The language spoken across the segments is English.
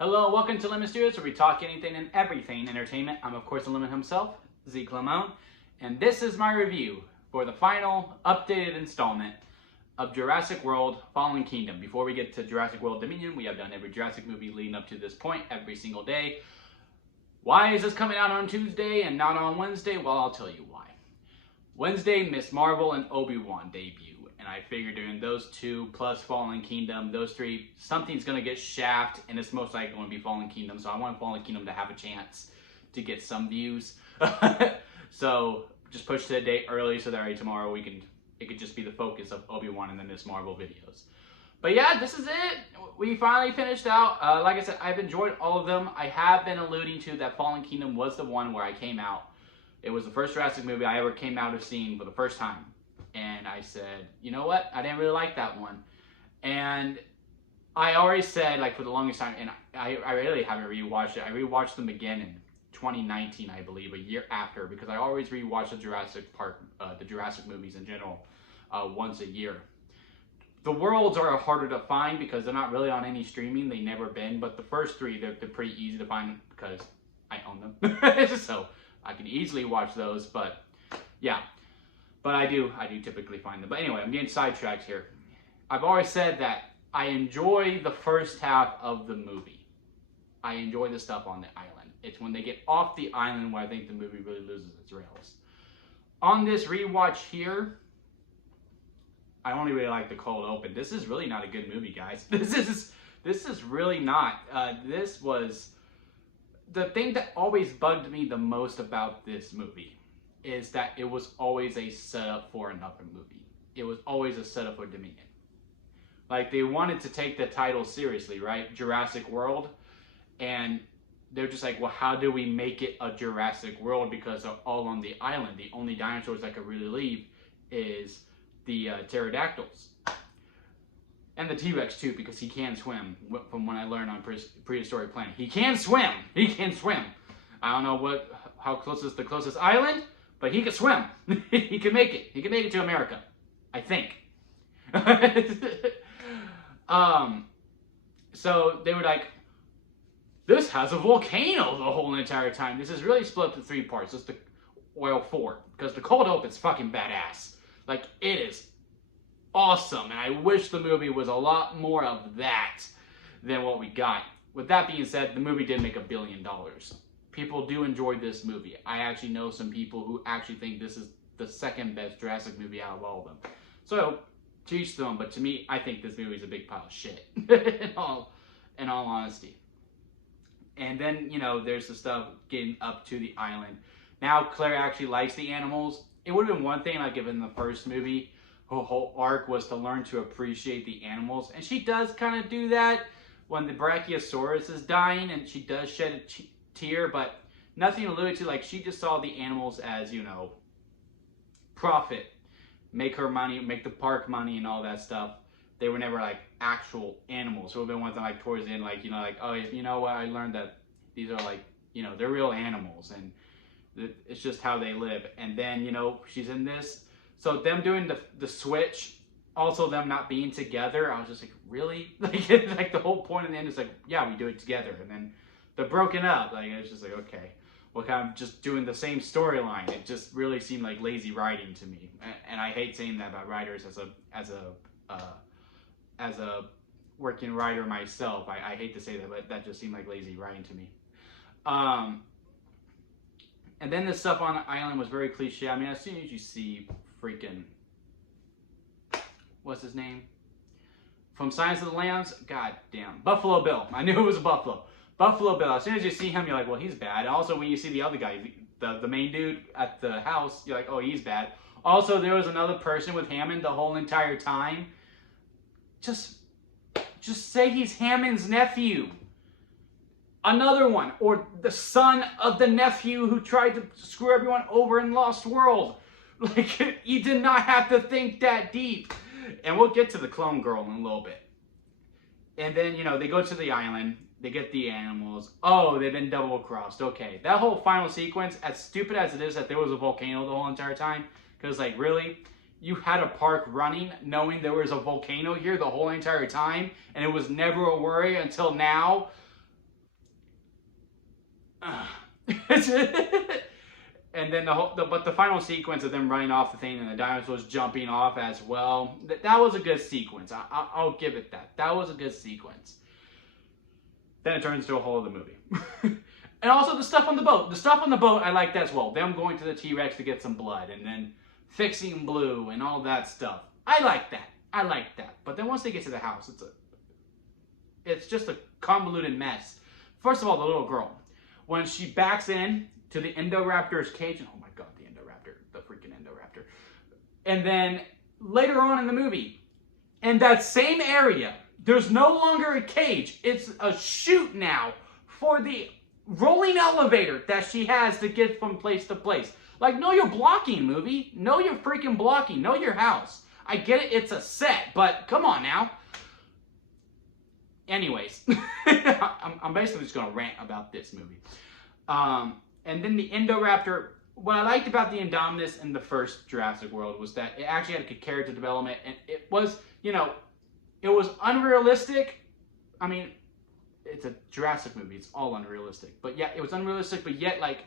Hello, welcome to Lemon Studios, where we talk anything and everything entertainment. I'm, of course, the Lemon himself, Zeke Lemon, and this is my review for the final updated installment of Jurassic World Fallen Kingdom. Before we get to Jurassic World Dominion, we have done every Jurassic movie leading up to this point every single day. Why is this coming out on Tuesday and not on Wednesday? Well, I'll tell you why. Wednesday, Miss Marvel and Obi-Wan debut. And I figured doing those two plus Fallen Kingdom, those three, something's going to get shaft, and it's most likely going to be Fallen Kingdom. So I want Fallen Kingdom to have a chance to get some views. So just push to the date early so that tomorrow it could just be the focus of Obi-Wan and the Miss Marvel videos. But yeah, this is it. We finally finished out. Like I said, I've enjoyed all of them. I have been alluding to that Fallen Kingdom was the one where I came out. It was the first Jurassic movie I ever came out of seeing for the first time. And I said, you know what? I didn't really like that one. And I already said, like, for the longest time, and I really haven't rewatched it. I rewatched them again in 2019, I believe, a year after, because I always rewatch the Jurassic Park, the Jurassic movies in general, once a year. The worlds are harder to find because they're not really on any streaming. They've never been. But the first three, they're pretty easy to find because I own them. So I can easily watch those. But yeah. But I do typically find them. But anyway, I'm getting sidetracked here. I've always said that I enjoy the first half of the movie. I enjoy the stuff on the island. It's when they get off the island where I think the movie really loses its rails. On this rewatch here, I only really like the cold open. This is really not a good movie, guys. This is really not. This was the thing that always bugged me the most about this movie. Is that it was always a setup for another movie. It was always a setup for Dominion. Like, they wanted to take the title seriously, right? Jurassic World. And they're just like, well, how do we make it a Jurassic World? Because they're all on the island. The only dinosaurs that could really leave is the pterodactyls. And the T-Rex, too, because he can swim. From what I learned on Prehistoric Planet. He can swim! He can swim! I don't know how close is the closest island, but he can swim. He can make it. He can make it to America. I think. So they were like, this has a volcano the whole entire time. This is really split up into three parts. Four. Because the cold open's fucking badass. Like, it is awesome. And I wish the movie was a lot more of that than what we got. With that being said, the movie did make $1 billion. People do enjoy this movie. I actually know some people who actually think this is the second best Jurassic movie out of all of them. So, to each their own, but to me, I think this movie is a big pile of shit. in all honesty. And then, you know, there's the stuff getting up to the island. Now, Claire actually likes the animals. It would have been one thing, like, if in the first movie, her whole arc was to learn to appreciate the animals. And she does kind of do that when the Brachiosaurus is dying, and she does shed a tear, but nothing alluded to. Like, she just saw the animals as, you know, profit, make her money, make the park money and all that stuff. They were never like actual animals. So it would have been one thing, like, towards the end, like, you know, like, oh, you know what, I learned that these are, like, you know, they're real animals and it's just how they live. And then, you know, she's in this, so them doing the switch, also them not being together, I was just like, really? Like the whole point in the end is like, yeah, we do it together, and then they're broken up. Like, it's just like, okay, well, kind of just doing the same storyline. It just really seemed like lazy writing to me, and I hate saying that about writers as a working writer myself. I hate to say that, but that just seemed like lazy writing to me. And then the stuff on the island was very cliche. I mean, as soon as you see freaking, what's his name? From Silence of the Lambs, god damn, Buffalo Bill. I knew it was a buffalo. Buffalo Bill, as soon as you see him, you're like, well, he's bad. Also, when you see the other guy, the main dude at the house, you're like, oh, he's bad. Also, there was another person with Hammond the whole entire time. Just say he's Hammond's nephew. Another one. Or the son of the nephew who tried to screw everyone over in Lost World. Like, you did not have to think that deep. And we'll get to the clone girl in a little bit. And then, you know, they go to the island. They get the animals. Oh, they've been double-crossed. Okay. That whole final sequence, as stupid as it is that there was a volcano the whole entire time, because, like, really? You had a park running knowing there was a volcano here the whole entire time, and it was never a worry until now? And then but the final sequence of them running off the thing and the dinosaurs jumping off as well, that was a good sequence. I'll give it that. That was a good sequence. Then it turns into a whole other movie. And also the stuff on the boat. The stuff on the boat, I liked as well. Them going to the T-Rex to get some blood and then fixing Blue and all that stuff. I like that. I like that. But then once they get to the house, it's just a convoluted mess. First of all, the little girl. When she backs in to the Indoraptor's cage, and oh my god, the Indoraptor, the freaking Indoraptor. And then later on in the movie, in that same area, there's no longer a cage. It's a chute now for the rolling elevator that she has to get from place to place. Like, know your blocking, movie. Know your freaking blocking. Know your house. I get it, it's a set, but come on now. Anyways, I'm basically just going to rant about this movie. And then the Indoraptor, what I liked about the Indominus in the first Jurassic World was that it actually had a good character development, and it was, you know, it was unrealistic. I mean, it's a Jurassic movie, it's all unrealistic. But yeah, it was unrealistic, but yet, like,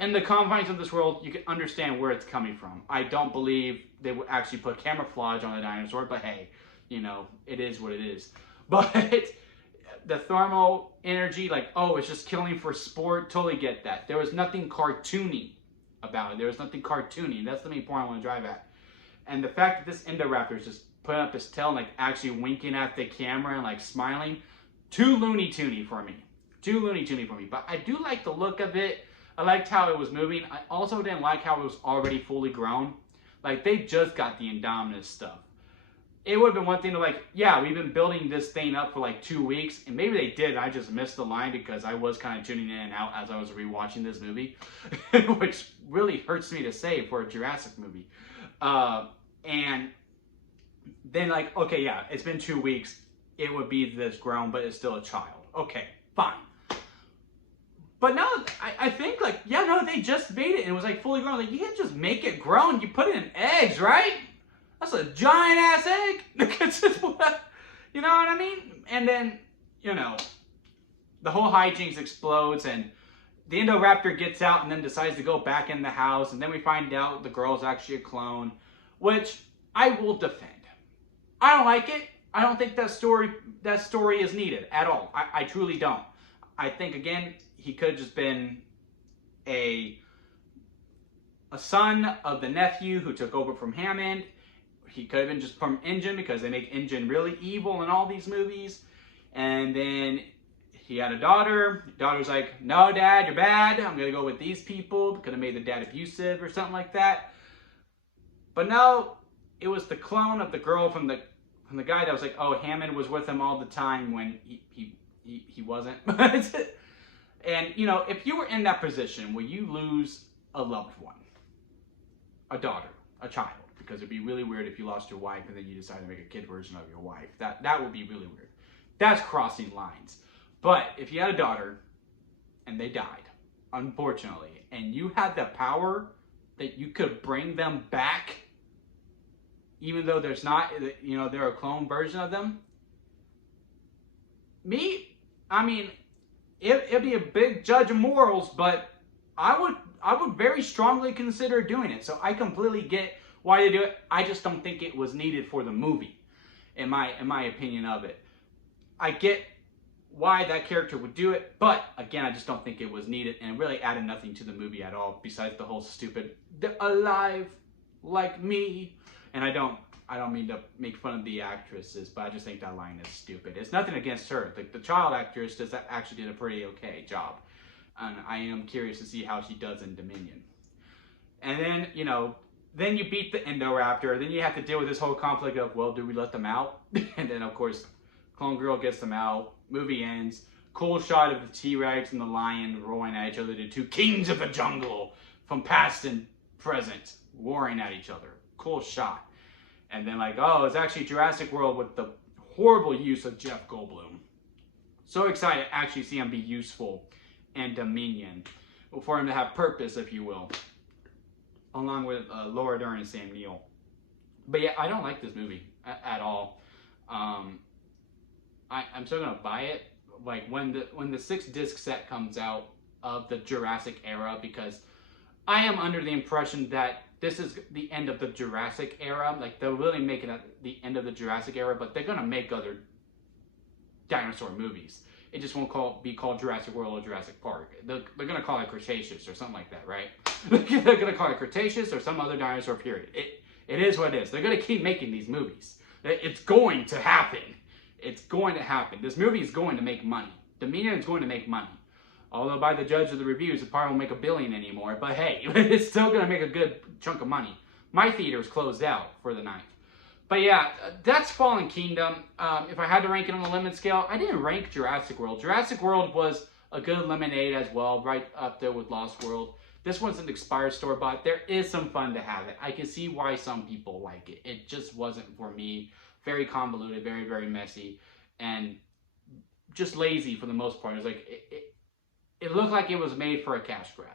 in the confines of this world, you can understand where it's coming from. I don't believe they would actually put camouflage on the dinosaur, but hey, you know, it is what it is. But the thermal energy, like, oh, it's just killing for sport, totally get that. There was nothing cartoony about it. There was nothing cartoony. That's the main point I want to drive at. And the fact that this Indoraptor is just putting up his tail and, like, actually winking at the camera and, like, smiling, too Looney Toony for me. Too Looney Toony for me. But I do like the look of it. I liked how it was moving. I also didn't like how it was already fully grown. Like, they just got the Indominus stuff. It would have been one thing to, like, yeah, we've been building this thing up for like 2 weeks, and maybe they did. I just missed the line because I was kind of tuning in and out as I was rewatching this movie, which really hurts me to say for a Jurassic movie. And then, like, okay, yeah, it's been 2 weeks. It would be this grown, but it's still a child. Okay, fine. But no, I think, like, yeah, no, they just made it and it was like fully grown. Like, you can't just make it grown. You put it in eggs, right? That's a giant ass egg. You know what I mean? And then, you know, the whole hijinks explodes and the Indoraptor gets out and then decides to go back in the house. And then we find out the girl's actually a clone, which I will defend. I don't like it. I don't think that story is needed at all. I truly don't. I think, again, he could have just been a son of the nephew who took over from Hammond. He could have been just from Ingen because they make Ingen really evil in all these movies. And then he had a daughter. The daughter was like, no, Dad, you're bad. I'm going to go with these people. Could have made the dad abusive or something like that. But no, it was the clone of the girl from the guy that was like, oh, Hammond was with him all the time when he wasn't. And, you know, if you were in that position where you lose a loved one, a daughter, a child, because it'd be really weird if you lost your wife and then you decide to make a kid version of your wife. That would be really weird. That's crossing lines. But if you had a daughter and they died, unfortunately, and you had the power that you could bring them back, even though there's not, you know, they're a clone version of them. I mean, it'd be a big judge of morals, but I would very strongly consider doing it. So I completely get why they do it. I just don't think it was needed for the movie, in my opinion of it. I get why that character would do it, but again, I just don't think it was needed, and it really added nothing to the movie at all, besides the whole stupid "they're alive like me." And I don't mean to make fun of the actresses, but I just think that line is stupid. It's nothing against her. The child actress actually did a pretty okay job, and I am curious to see how she does in Dominion. And then, you know, then you beat the Indoraptor. Then you have to deal with this whole conflict of, well, do we let them out? And then, of course, Clone Girl gets them out. Movie ends. Cool shot of the T-Rex and the lion roaring at each other. The two kings of the jungle from past and present warring at each other. Cool shot. And then, like, oh, it's actually Jurassic World with the horrible use of Jeff Goldblum. So excited to actually see him be useful in Dominion. For him to have purpose, if you will. Along with Laura Dern and Sam Neill. But yeah, I don't like this movie at all. I'm still gonna buy it. Like when the 6-disc set comes out, of the Jurassic era, because I am under the impression that this is the end of the Jurassic era. Like, they'll really make it at the end of the Jurassic era, but they're gonna make other dinosaur movies. It just won't be called Jurassic World or Jurassic Park. They're gonna call it Cretaceous or something like that, right? They're gonna call it Cretaceous or some other dinosaur period. It is what it is. They're gonna keep making these movies. It's going to happen. It's going to happen. This movie is going to make money. Dominion is going to make money. Although by the judge of the reviews, it probably won't make $1 billion anymore. But hey, it's still going to make a good chunk of money. My theater's closed out for the night. But yeah, that's Fallen Kingdom. If I had to rank it on the lemon scale, I didn't rank Jurassic World. Jurassic World was a good lemonade as well, right up there with Lost World. This one's an expired store-bought. There is some fun to have it. I can see why some people like it. It just wasn't for me. Very convoluted, very, very messy, and just lazy for the most part. It was like, it looked like it was made for a cash grab.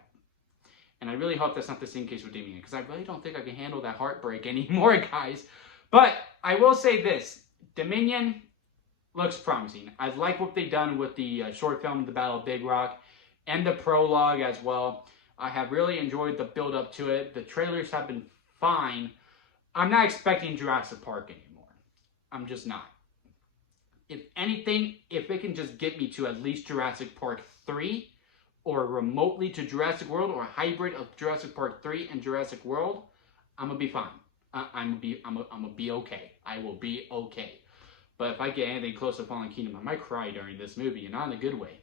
And I really hope that's not the same case with Dominion, because I really don't think I can handle that heartbreak anymore, guys. But I will say this. Dominion looks promising. I like what they've done with the short film, The Battle of Big Rock, and the prologue as well. I have really enjoyed the build-up to it. The trailers have been fine. I'm not expecting Jurassic Park anymore. I'm just not. If anything, if it can just get me to at least Jurassic Park 3, or remotely to Jurassic World, or a hybrid of Jurassic Park 3 and Jurassic World, I'm gonna be fine. I'm gonna be okay. I will be okay. But if I get anything close to Fallen Kingdom, I might cry during this movie, and not in a good way.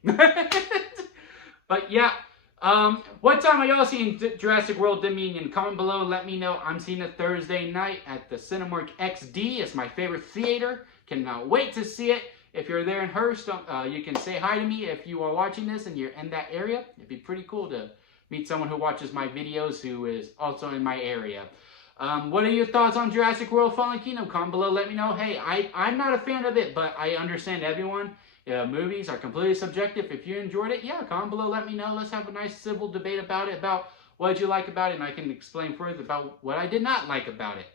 But yeah, what time are y'all seeing Jurassic World Dominion? Comment below, let me know. I'm seeing it Thursday night at the Cinemark XD. It's my favorite theater. Cannot wait to see it. If you're there in Hearst, you can say hi to me if you are watching this and you're in that area. It'd be pretty cool to meet someone who watches my videos who is also in my area. What are your thoughts on Jurassic World Fallen Kingdom? Comment below, let me know. Hey, I'm not a fan of it, but I understand everyone. Movies are completely subjective. If you enjoyed it, yeah, comment below, let me know. Let's have a nice civil debate about it, about what did you like about it, and I can explain further about what I did not like about it.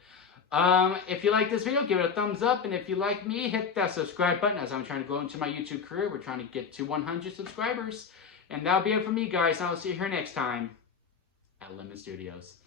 If you like this video, give it a thumbs up, and if you like me, hit that subscribe button as I'm trying to go into my YouTube career. We're trying to get to 100 subscribers, and that'll be it for me, guys. I'll see you here next time at Lemon Studios.